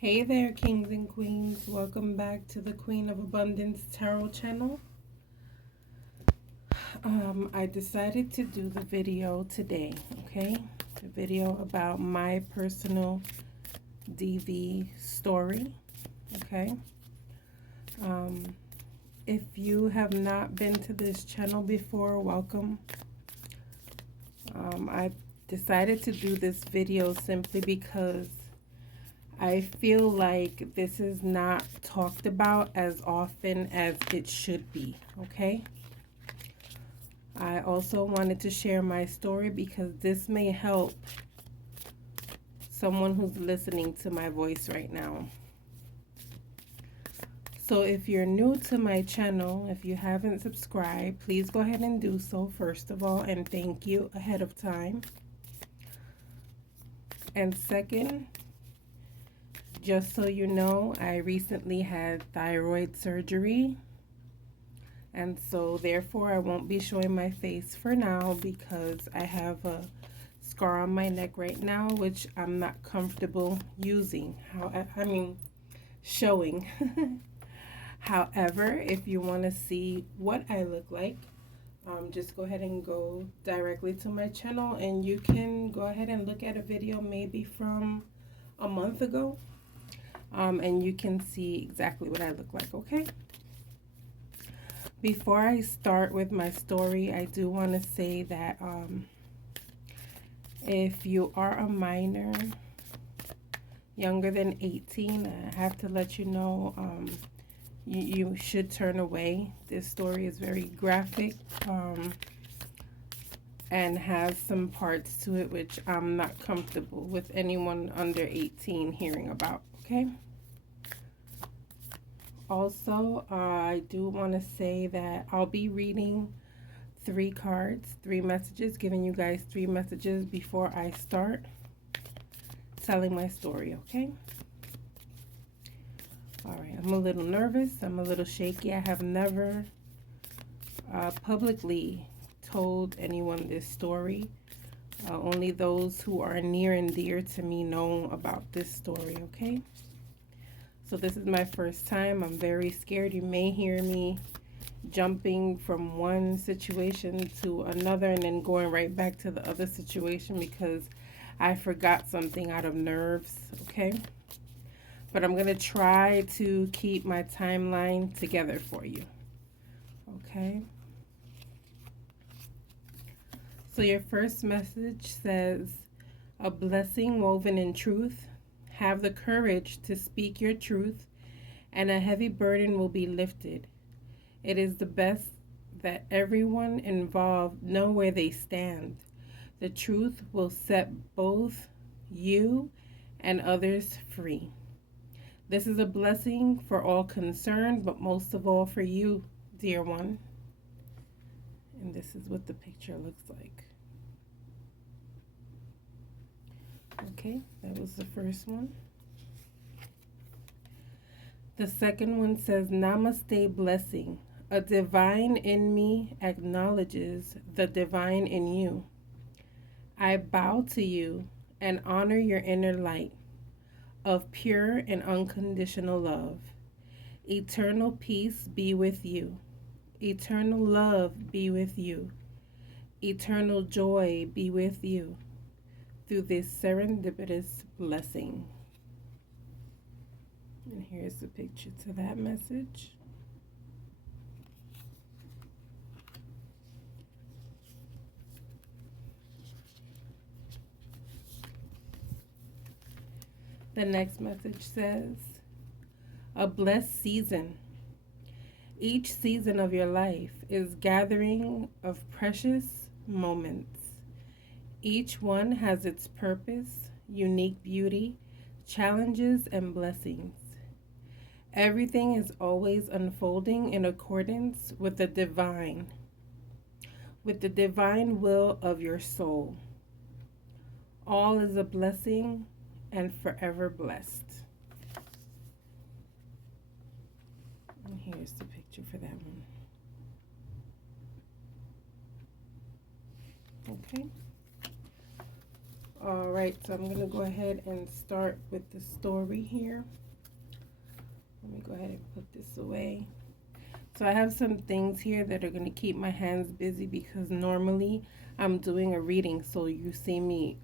Hey there, kings and queens. Welcome back to the Queen of Abundance Tarot channel. I decided to do the video today, okay? The video about my personal DV story, okay? If you have not been to this channel before, welcome. I decided to do this video simply because I feel like this is not talked about as often as it should be, okay? I also wanted to share my story because this may help someone who's listening to my voice right now. So if you're new to my channel, if you haven't subscribed, please go ahead and do so first of all, and thank you ahead of time. And second, just so you know, I recently had thyroid surgery, and so therefore I won't be showing my face for now because I have a scar on my neck right now which I'm not comfortable using. Showing. However, if you want to see what I look like, just go ahead and go directly to my channel, and you can go ahead and look at a video maybe from a month ago. And you can see exactly what I look like, okay? Before I start with my story, I do want to say that if you are a minor, younger than 18, I have to let you know you should turn away. This story is very graphic and has some parts to it which I'm not comfortable with anyone under 18 hearing about, okay? Also, I do want to say that I'll be reading 3 cards, 3 messages, giving you guys 3 messages before I start telling my story, okay? All right, I'm a little nervous. I'm a little shaky. I have never publicly told anyone this story. Only those who are near and dear to me know about this story, okay? So this is my first time. I'm very scared. You may hear me jumping from one situation to another and then going right back to the other situation because I forgot something out of nerves, okay? But I'm going to try to keep my timeline together for you, okay? So your first message says, a blessing woven in truth. Have the courage to speak your truth, and a heavy burden will be lifted. It is the best that everyone involved know where they stand. The truth will set both you and others free. This is a blessing for all concerned, but most of all for you, dear one. And this is what the picture looks like. Okay, that was the first one. The second one says, Namaste blessing. A divine in me acknowledges the divine in you. I bow to you and honor your inner light of pure and unconditional love. Eternal peace be with you. Eternal love be with you. Eternal joy be with you through this serendipitous blessing. And here's the picture to that message. The next message says, a blessed season. Each season of your life is gathering of precious moments. Each one has its purpose, unique beauty, challenges, and blessings. Everything is always unfolding in accordance with the divine will of your soul. All is a blessing and forever blessed. And here's the picture for that one. Okay. All right, so I'm going to go ahead and start with the story here. Let me go ahead and put this away. So I have some things here that are going to keep my hands busy because normally I'm doing a reading. So you see me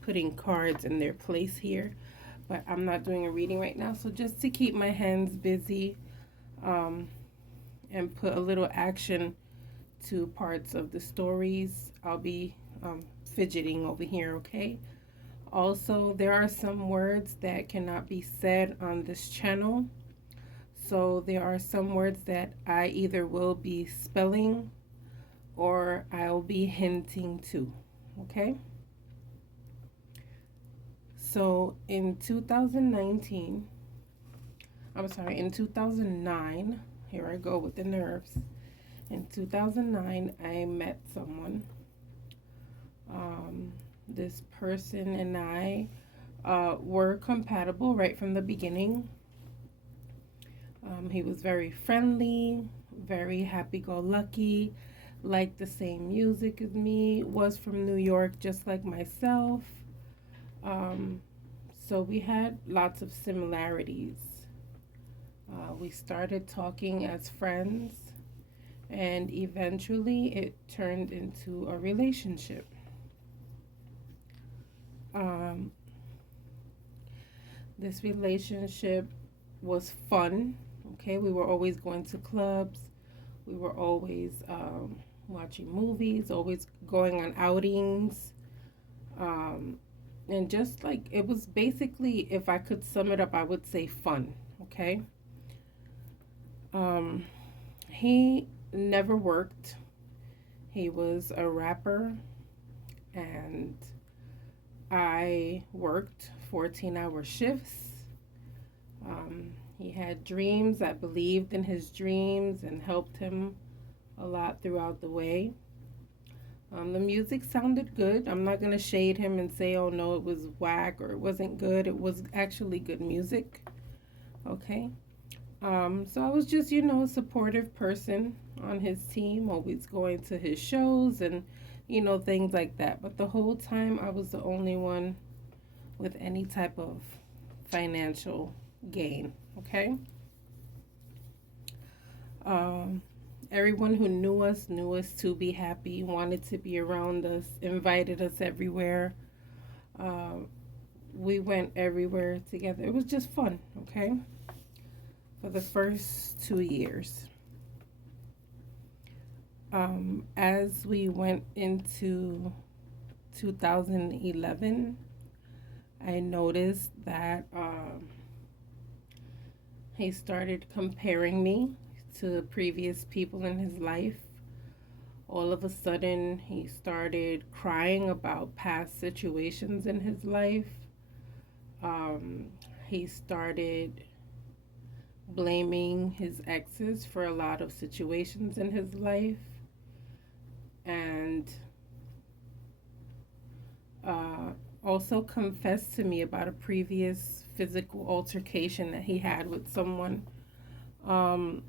putting cards in their place here, but I'm not doing a reading right now. So just to keep my hands busy and put a little action to parts of the stories, I'll be fidgeting over here, okay? Also, there are some words that cannot be said on this channel. So there are some words that I either will be spelling or I'll be hinting to, okay? So in 2009, here I go with the nerves. In 2009, I met someone. This person and I were compatible right from the beginning. He was very friendly, very happy-go-lucky, liked the same music as me, was from New York just like myself. So we had lots of similarities. We started talking as friends, and eventually it turned into a relationship. This relationship was fun. Okay, we were always going to clubs. We were always watching movies, always going on outings. And just like it was basically, if I could sum it up, I would say fun. Okay. He never worked. He was a rapper, and I worked 14-hour shifts. He had dreams. I believed in his dreams and helped him a lot throughout the way. The music sounded good. I'm not going to shade him and say, oh no, it was whack or it wasn't good. It was actually good music. Okay. So I was just, a supportive person on his team, always going to his shows and, things like that. But the whole time I was the only one with any type of financial gain. Okay. Everyone who knew us to be happy, wanted to be around us, invited us everywhere. We went everywhere together. It was just fun, okay? For the first 2 years. As we went into 2011, I noticed that he started comparing me to previous people in his life. All of a sudden, he started crying about past situations in his life. He started blaming his exes for a lot of situations in his life. And also confessed to me about a previous physical altercation that he had with someone. And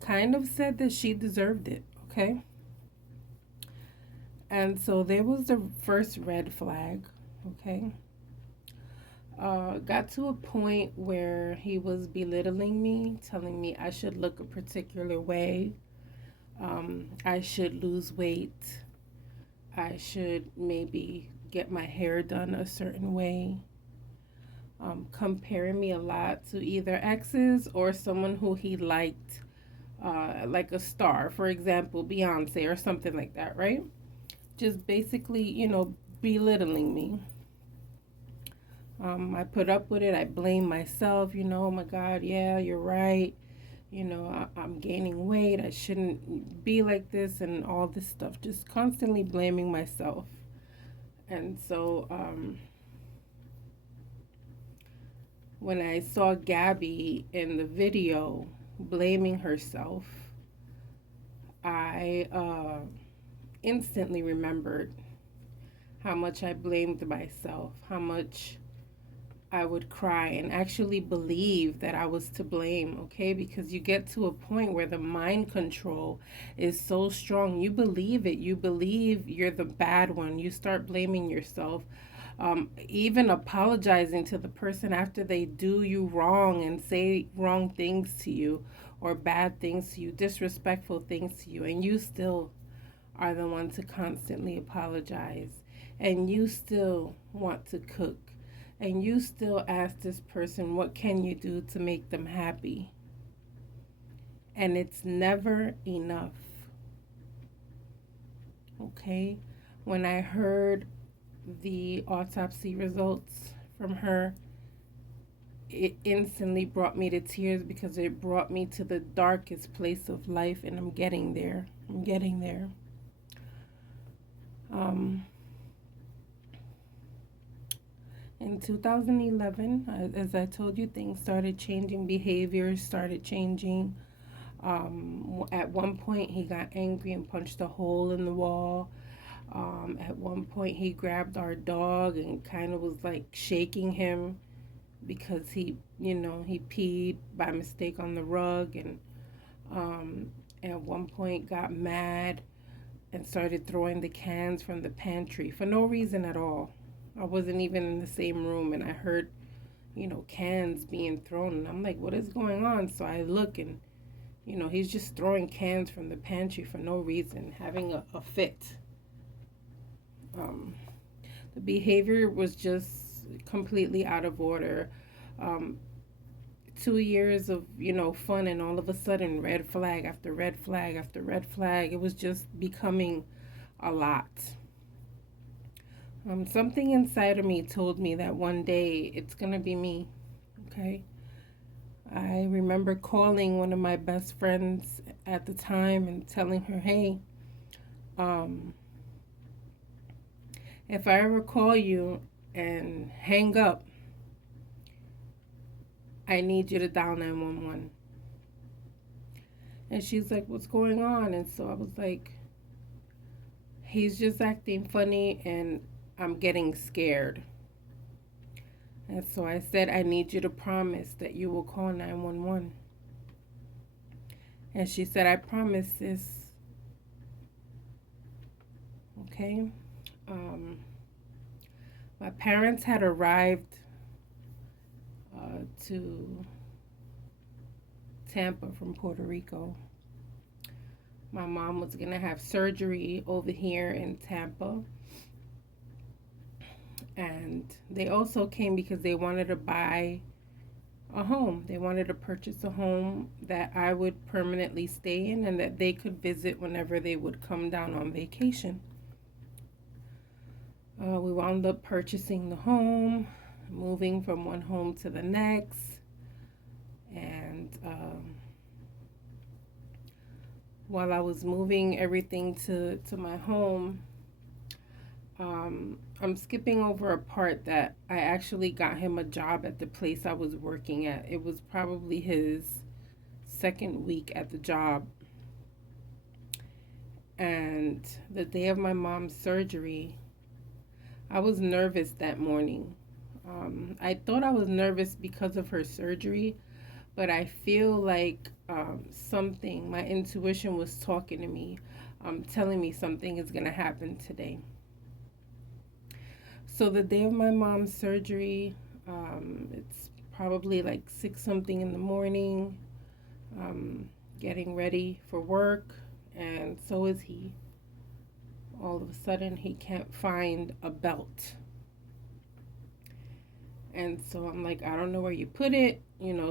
kind of said that she deserved it, okay? And so there was the first red flag, okay? Got to a point where he was belittling me, telling me I should look a particular way. I should lose weight. I should maybe get my hair done a certain way. Comparing me a lot to either exes or someone who he liked, like a star, for example, Beyonce or something like that, right? Just basically, belittling me. I put up with it. I blame myself, oh my God, yeah, you're right. I'm gaining weight. I shouldn't be like this and all this stuff. Just constantly blaming myself. And so, when I saw Gabby in the video blaming herself, I instantly remembered how much I blamed myself, how much I would cry and actually believe that I was to blame, okay? Because you get to a point where the mind control is so strong. You believe it. You believe you're the bad one. You start blaming yourself. Even apologizing to the person after they do you wrong and say wrong things to you or bad things to you, disrespectful things to you, and you still are the one to constantly apologize, and you still want to cook, and you still ask this person, what can you do to make them happy? And it's never enough. Okay? When I heard the autopsy results from her, it instantly brought me to tears because it brought me to the darkest place of life, and I'm getting there. I'm getting there. In 2011, as I told you, things started changing, behaviors started changing. At one point, he got angry and punched a hole in the wall. At one point, he grabbed our dog and kind of was like shaking him because he peed by mistake on the rug. And at one point, got mad and started throwing the cans from the pantry for no reason at all. I wasn't even in the same room, and I heard, cans being thrown, and I'm like, what is going on? So I look, and, he's just throwing cans from the pantry for no reason, having a fit. The behavior was just completely out of order. 2 years of, fun, and all of a sudden, red flag after red flag after red flag. It was just becoming a lot. Something inside of me told me that one day it's going to be me, okay? I remember calling one of my best friends at the time and telling her, hey, if I ever call you and hang up, I need you to dial 911. And she's like, what's going on? And so I was like, he's just acting funny and I'm getting scared. And so I said, I need you to promise that you will call 911. And she said, I promise, sis. Okay. My parents had arrived to Tampa from Puerto Rico. My mom was going to have surgery over here in Tampa. And they also came because they wanted to buy a home. They wanted to purchase a home that I would permanently stay in and that they could visit whenever they would come down on vacation. We wound up purchasing the home, moving from one home to the next. And while I was moving everything to my home, I'm skipping over a part that I actually got him a job at the place I was working at. It was probably his second week at the job. And the day of my mom's surgery, I was nervous that morning. I thought I was nervous because of her surgery, but I feel like my intuition was talking to me, telling me something is going to happen today. So the day of my mom's surgery, it's probably like 6 something in the morning, getting ready for work, and so is he. All of a sudden, he can't find a belt. And so I'm like, I don't know where you put it.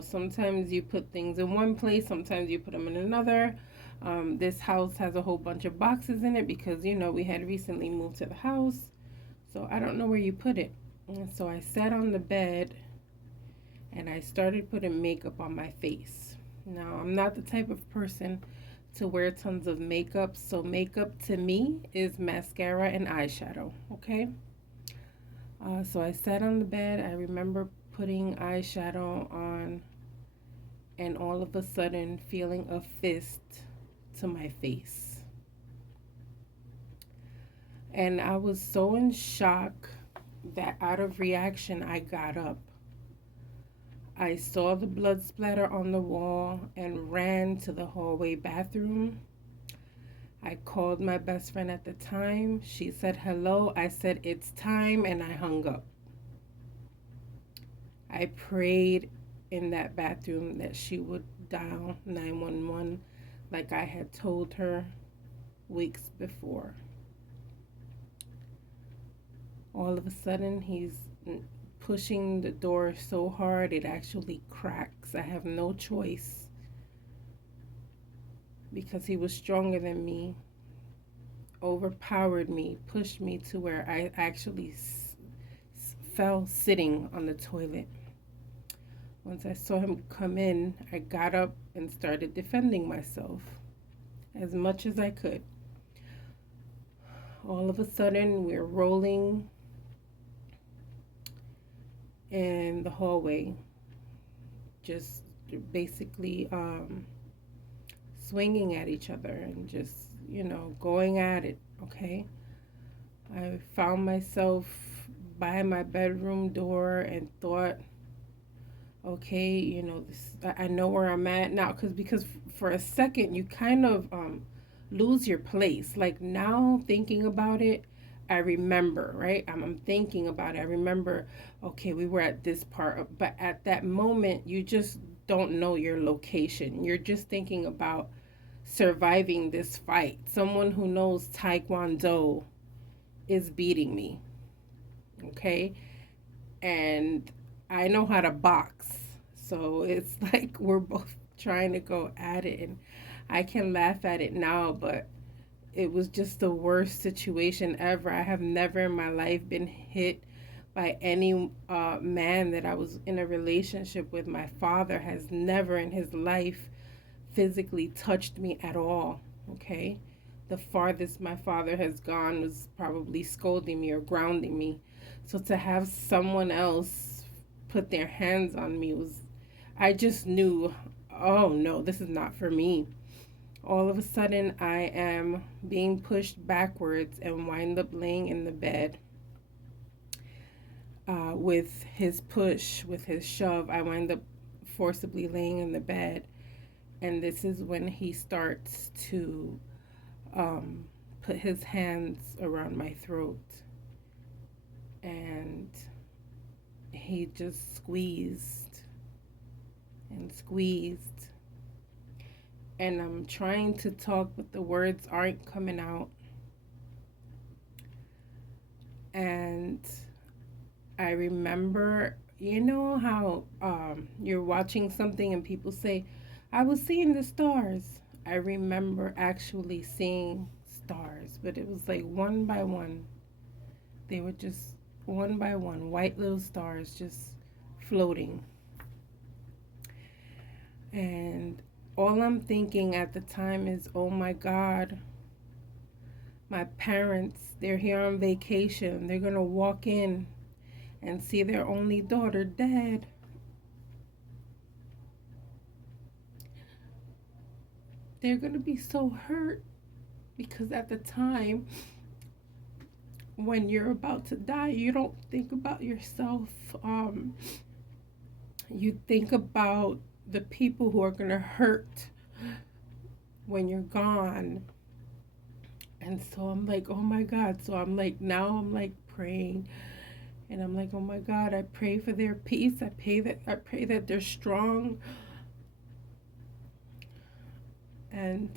Sometimes you put things in one place, sometimes you put them in another. This house has a whole bunch of boxes in it because, we had recently moved to the house. So I don't know where you put it. And so I sat on the bed and I started putting makeup on my face. Now, I'm not the type of person to wear tons of makeup. So makeup to me is mascara and eyeshadow, okay? So I sat on the bed. I remember putting eyeshadow on and all of a sudden feeling a fist to my face. And I was so in shock that out of reaction, I got up. I saw the blood splatter on the wall and ran to the hallway bathroom. I called my best friend at the time. She said hello. I said it's time, and I hung up. I prayed in that bathroom that she would dial 911 like I had told her weeks before. All of a sudden, he's pushing the door so hard it actually cracks. I have no choice because he was stronger than me, overpowered me, pushed me to where I actually fell sitting on the toilet. Once I saw him come in, I got up and started defending myself as much as I could. All of a sudden, we're rolling in the hallway, just basically swinging at each other and just, going at it, okay? I found myself by my bedroom door and thought, okay, I know where I'm at now, because for a second you kind of lose your place. Like, now thinking about it, I remember, right? I'm thinking about it. I remember, okay, we were at this part, but at that moment, you just don't know your location. You're just thinking about surviving this fight. Someone who knows Taekwondo is beating me, okay? And I know how to box. So it's like we're both trying to go at it. And I can laugh at it now, but it was just the worst situation ever. I have never in my life been hit by any man that I was in a relationship with. My father has never in his life physically touched me at all, okay? The farthest my father has gone was probably scolding me or grounding me. So to have someone else put their hands on me I just knew, oh no, this is not for me. All of a sudden, I am being pushed backwards and wind up laying in the bed. With his push, with his shove, I wind up forcibly laying in the bed. And this is when he starts to put his hands around my throat. And he just squeezed and squeezed. And I'm trying to talk, but the words aren't coming out. And I remember, how you're watching something and people say, I was seeing the stars. I remember actually seeing stars, but it was like one by one. They were just one by one, white little stars just floating. And all I'm thinking at the time is, oh my God, my parents, they're here on vacation. They're going to walk in and see their only daughter dead. They're going to be so hurt because at the time, when you're about to die, you don't think about yourself. You think about the people who are going to hurt when you're gone. And so I'm like, oh my God. So I'm like, now I'm like praying. And I'm like, oh my God, I pray for their peace. I pray that they're strong. And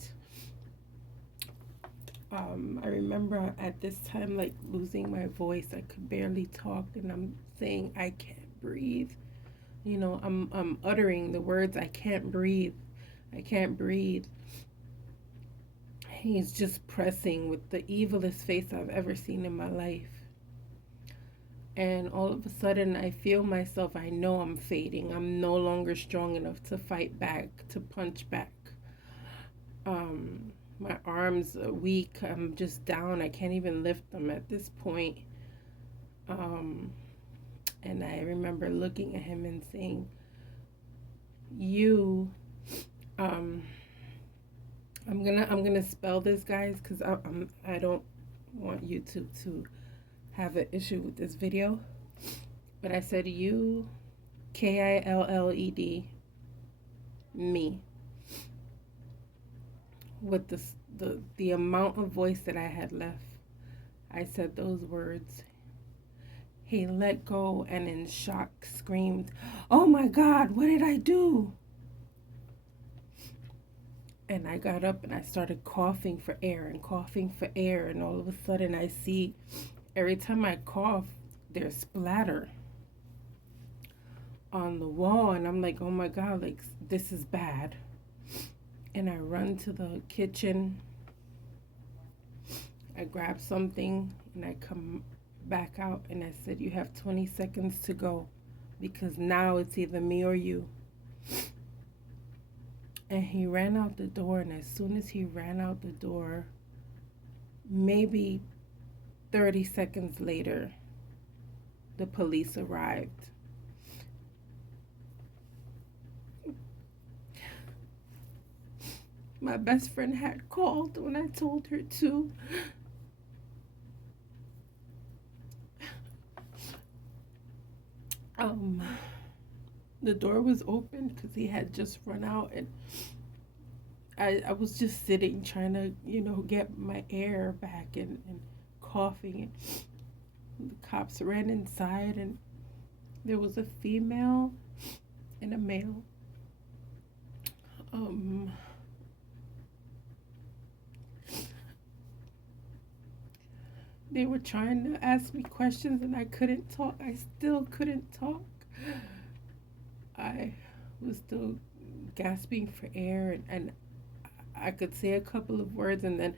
I remember at this time, like, losing my voice. I could barely talk, and I'm saying, I can't breathe. I'm uttering the words, I can't breathe. I can't breathe. He's just pressing with the evilest face I've ever seen in my life. And all of a sudden, I feel myself, I know I'm fading. I'm no longer strong enough to fight back, to punch back. My arms are weak. I'm just down. I can't even lift them at this point. And I remember looking at him and saying, you, I'm gonna spell this, guys, because I don't want YouTube to have an issue with this video. But I said, you Killed. Me. With the amount of voice that I had left, I said those words. He let go and in shock screamed, "Oh my God, what did I do?" And I got up and I started coughing for air and coughing for air. And all of a sudden, I see every time I cough, there's splatter on the wall. And I'm like, oh my God, like, this is bad. And I run to the kitchen. I grab something and I come back out and I said, "You have 20 seconds to go because now it's either me or you." And he ran out the door, and as soon as he ran out the door, maybe 30 seconds later, the police arrived. My best friend had called when I told her to. The door was open because he had just run out, and I was just sitting trying to, get my air back and coughing. And the cops ran inside, and there was a female and a male. They were trying to ask me questions, and I couldn't talk. I still couldn't talk. I was still gasping for air, and I could say a couple of words, and then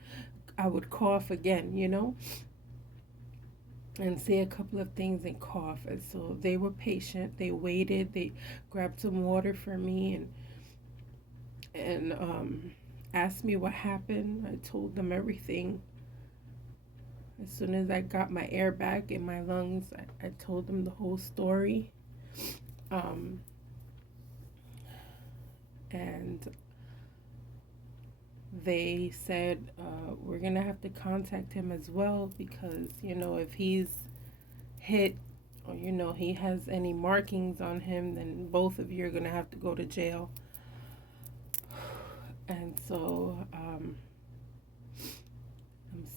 I would cough again, and say a couple of things and cough. And so they were patient. They waited. They grabbed some water for me and asked me what happened. I told them everything. As soon as I got my air back in my lungs, I told them the whole story. And they said, we're going to have to contact him as well because, if he's hit or, he has any markings on him, then both of you are going to have to go to jail. And so I'm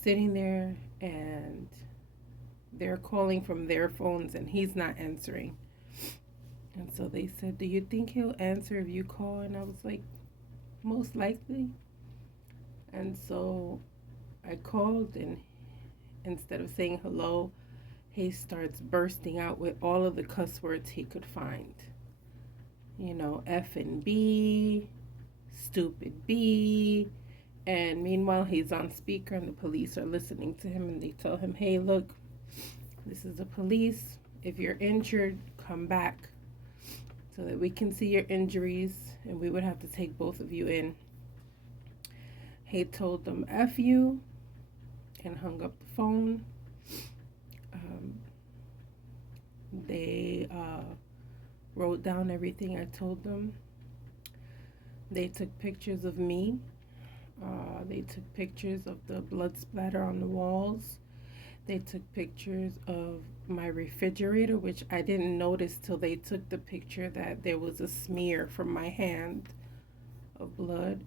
sitting there and they're calling from their phones and he's not answering. And so they said, "Do you think he'll answer if you call?" And I was like, "Most likely." And so I called, and instead of saying hello, he starts bursting out with all of the cuss words he could find. F and B, stupid B. And meanwhile, he's on speaker and the police are listening to him, and they tell him, "Hey, look, this is the police. If you're injured, come back so that we can see your injuries, and we would have to take both of you in." He told them, "F you," and hung up the phone. They wrote down everything I told them. They took pictures of me. They took pictures of the blood splatter on the walls. They took pictures of my refrigerator, which I didn't notice till they took the picture that there was a smear from my hand of blood.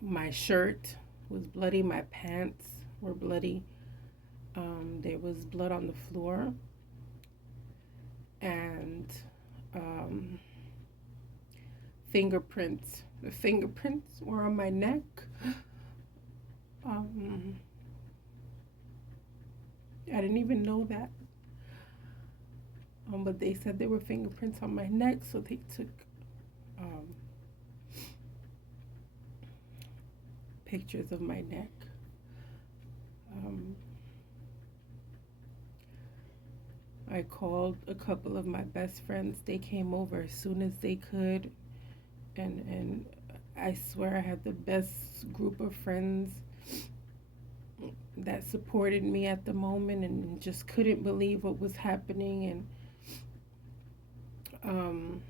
My shirt was bloody. My pants were bloody. There was blood on the floor. And fingerprints. The fingerprints were on my neck. I didn't even know that. But they said there were fingerprints on my neck, so they took pictures of my neck. I called a couple of my best friends. They came over as soon as they could, and I swear I had the best group of friends that supported me at the moment and just couldn't believe what was happening. And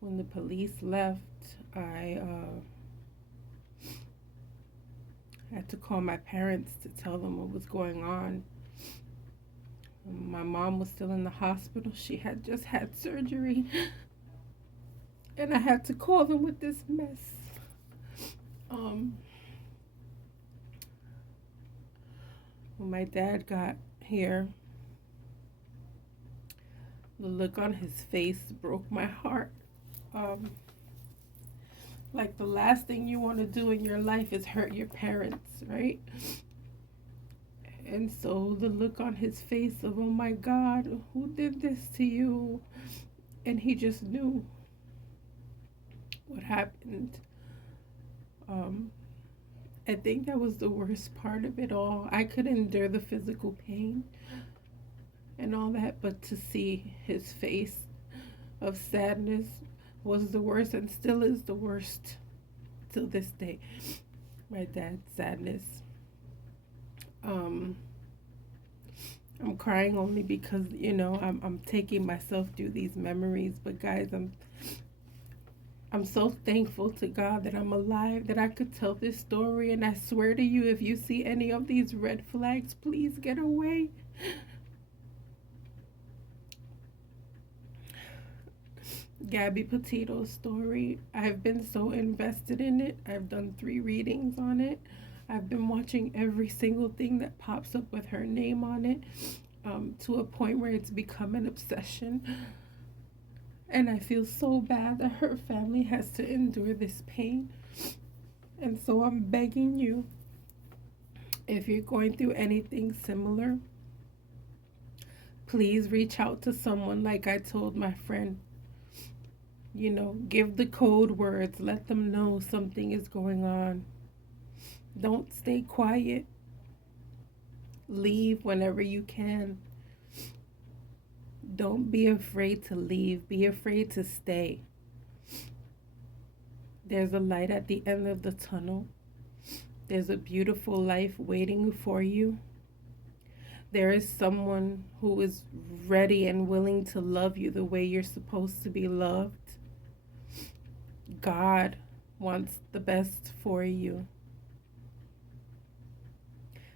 when the police left, I had to call my parents to tell them what was going on. My mom was still in the hospital. She had just had surgery. And I had to call them with this mess. When my dad got here, the look on his face broke my heart. Like the last thing you want to do in your life is hurt your parents, right? And so the look on his face of, oh my God, who did this to you? And he just knew what happened. I think that was the worst part of it all. I could endure the physical pain and all that, but to see his face of sadness was the worst and still is the worst till this day. My dad's sadness. I'm crying only because, I'm taking myself through these memories, but guys, I'm so thankful to God that I'm alive, that I could tell this story. And I swear to you, if you see any of these red flags, please get away. Gabby Petito's story, I've been so invested in it. I've done 3 readings on it. I've been watching every single thing that pops up with her name on it, to a point where it's become an obsession. And I feel so bad that her family has to endure this pain. And so I'm begging you, if you're going through anything similar, please reach out to someone like I told my friend. Give the code words. Let them know something is going on. Don't stay quiet. Leave whenever you can. Don't be afraid to leave. Be afraid to stay. There's a light at the end of the tunnel. There's a beautiful life waiting for you. There is someone who is ready and willing to love you the way you're supposed to be loved. God wants the best for you.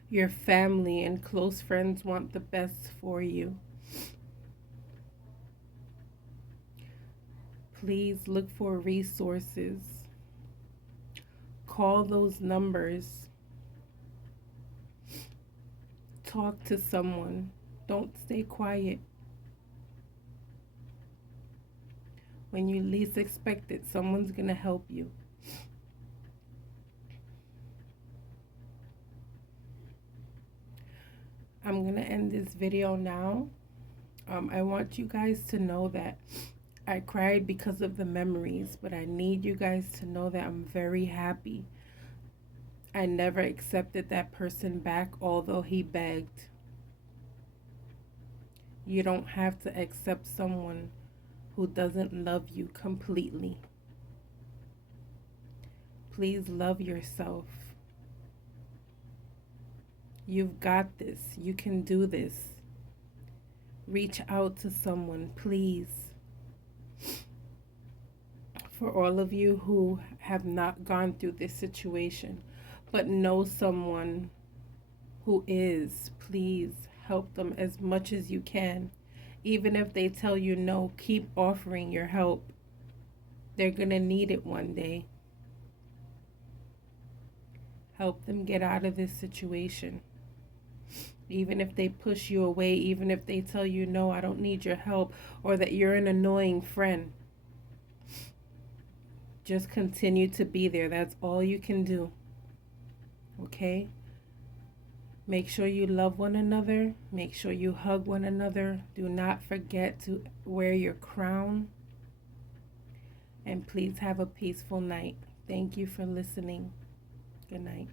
Your family and close friends want the best for you. Please look for resources. Call those numbers. Talk to someone. Don't stay quiet. When you least expect it, someone's going to help you. I'm going to end this video now. I want you guys to know that I cried because of the memories, but I need you guys to know that I'm very happy. I never accepted that person back, although he begged. You don't have to accept someone who doesn't love you completely. Please love yourself. You've got this. You can do this. Reach out to someone, please. For all of you who have not gone through this situation, but know someone who is, please help them as much as you can. Even if they tell you no, keep offering your help. They're going to need it one day. Help them get out of this situation. Even if they push you away, even if they tell you, no, I don't need your help, or that you're an annoying friend. Just continue to be there. That's all you can do. Okay? Make sure you love one another. Make sure you hug one another. Do not forget to wear your crown. And please have a peaceful night. Thank you for listening. Good night.